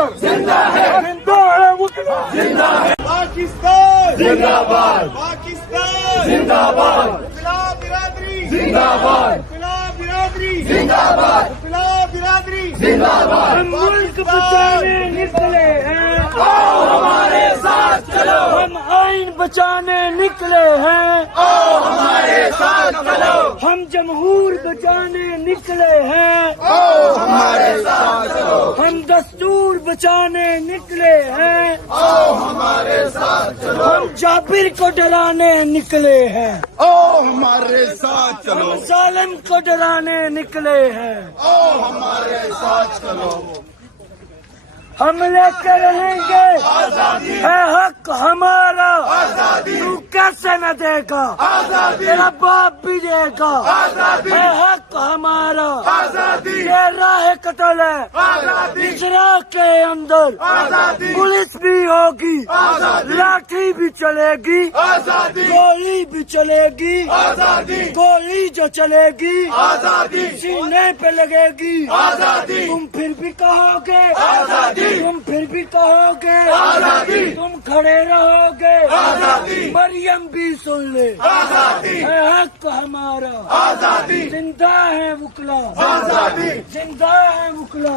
doctor زندہ ہے وکلا زندہ ہے پاکستان زندہ باد پاکستان زندہ باد وکلا برادری زندہ باد وکلا برادری زندہ باد وکلا برادری زندہ باد ہم ملک بچانے نکلے ہیں آؤ ہمارے ساتھ چلو ہم آئین بچانے نکلے ہیں آؤ ہمارے ساتھ چلو ہم جمہور بچانے نکلے ہیں آؤ ہمارے ساتھ چلو ہم دستور بچانے نکلے ہیں آؤ ہمارے ساتھ چلو ہم جابر کو ڈرانے نکلے ہیں آؤ ہمارے ساتھ چلو ہم ظالم کو ڈرانے نکلے ہیں آؤ ہمارے ساتھ چلو ہم لے کے رہیں گے ہے حق ہمارا تو کیسے نہ دے گا تیرا باپ بھی دے گا ہے حق ہمارا یہ راہ قتل ہے اجرا کے اندر پولیس بھی ہوگی لاٹھی بھی چلے گی گولی بھی چلے گی گولی جو چلے گی سینے پہ لگے گی تم پھر بھی کہو گے تم پھر بھی کہو گے تم کھڑے رہو گے مریم بھی سن لے ہے حق ہمارا زندہ ہے وکلا زندہ ہے وکلا